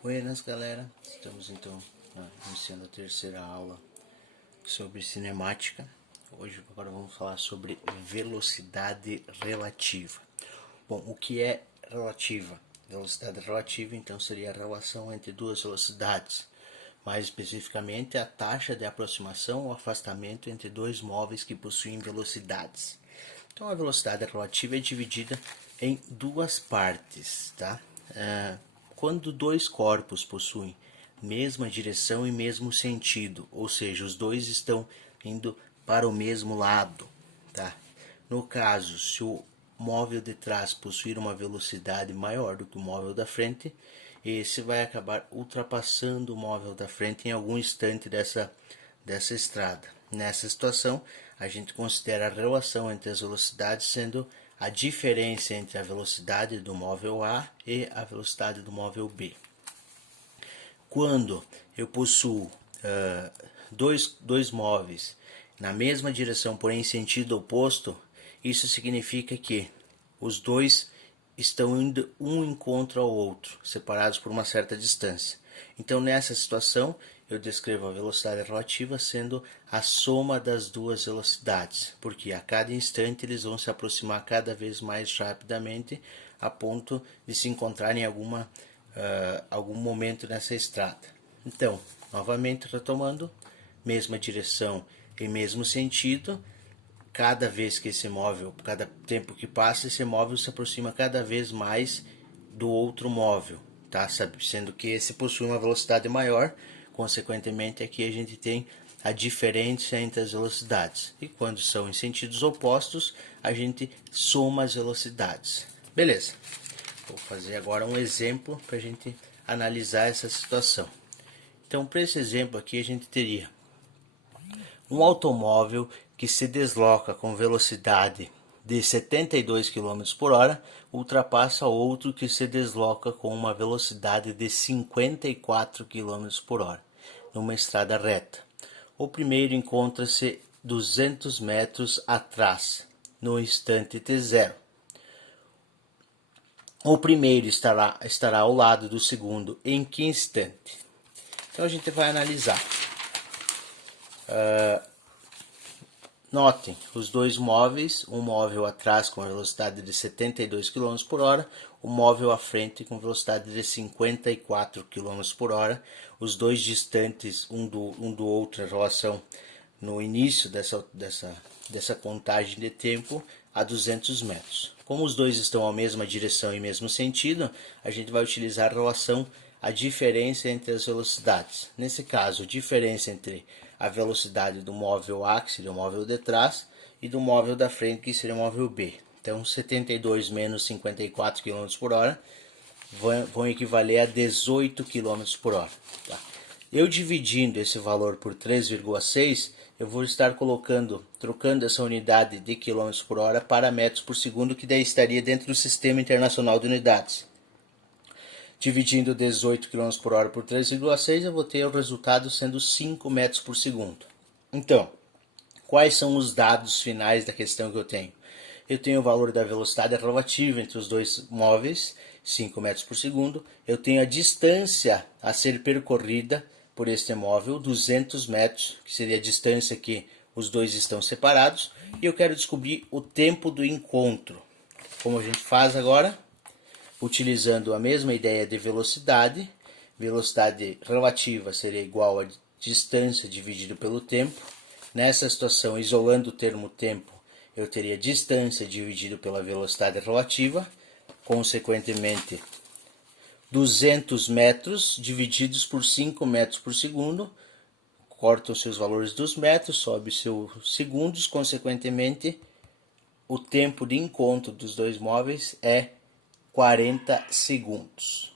Buenas, galera. Estamos então iniciando a terceira aula sobre cinemática. Agora vamos falar sobre velocidade relativa. Bom, o que é relativa? Velocidade relativa, então, seria a relação entre duas velocidades. Mais especificamente, a taxa de aproximação ou afastamento entre dois móveis que possuem velocidades. Então, a velocidade relativa é dividida em duas partes, tá? Quando dois corpos possuem mesma direção e mesmo sentido, ou seja, os dois estão indo para o mesmo lado, tá? No caso, se o móvel de trás possuir uma velocidade maior do que o móvel da frente, esse vai acabar ultrapassando o móvel da frente em algum instante dessa estrada. Nessa situação, a gente considera a relação entre as velocidades sendo a diferença entre a velocidade do móvel A e a velocidade do móvel B. Quando eu possuo dois móveis na mesma direção, porém em sentido oposto, isso significa que os dois estão indo um contra o outro, separados por uma certa distância. Então, nessa situação, eu descrevo a velocidade relativa sendo a soma das duas velocidades, porque a cada instante eles vão se aproximar cada vez mais rapidamente, a ponto de se encontrarem em algum momento nessa estrada. Então, novamente retomando, mesma direção e mesmo sentido. Cada vez que esse móvel, cada tempo que passa, esse móvel se aproxima cada vez mais do outro móvel, tá? Sendo que esse possui uma velocidade maior, consequentemente aqui a gente tem a diferença entre as velocidades. E quando são em sentidos opostos, a gente soma as velocidades. Beleza, vou fazer agora um exemplo para a gente analisar essa situação. Então, para esse exemplo aqui, a gente teria um automóvel que se desloca com velocidade de 72 km por hora ultrapassa outro que se desloca com uma velocidade de 54 km por hora numa estrada reta. O primeiro encontra-se 200 metros atrás, no instante t0. O primeiro estará ao lado do segundo em que instante? Então a gente vai analisar. Notem, os dois móveis, um móvel atrás com velocidade de 72 km por hora, o móvel à frente com velocidade de 54 km por hora, os dois distantes um do outro em relação no início dessa contagem de tempo a 200 metros. Como os dois estão à mesma direção e mesmo sentido, a gente vai utilizar a relação a diferença entre as velocidades. Nesse caso, a diferença entre a velocidade do móvel A, que seria o móvel de trás, e do móvel da frente, que seria o móvel B. Então, 72 menos 54 km por hora vão equivaler a 18 km por hora. Tá? Eu dividindo esse valor por 3,6, eu vou estar trocando essa unidade de km por hora para metros por segundo, que daí estaria dentro do Sistema Internacional de Unidades. Dividindo 18 km por hora por 3,6, eu vou ter o resultado sendo 5 metros por segundo. Então, quais são os dados finais da questão que eu tenho? Eu tenho o valor da velocidade relativa entre os dois móveis, 5 metros por segundo. Eu tenho a distância a ser percorrida por este móvel, 200 metros, que seria a distância que os dois estão separados. E eu quero descobrir o tempo do encontro. Como a gente faz agora? Utilizando a mesma ideia de velocidade, velocidade relativa seria igual a distância dividido pelo tempo. Nessa situação, isolando o termo tempo, eu teria distância dividido pela velocidade relativa, consequentemente 200 metros divididos por 5 metros por segundo, cortam-se os valores dos metros, sobe seus segundos, consequentemente o tempo de encontro dos dois móveis é 40 segundos.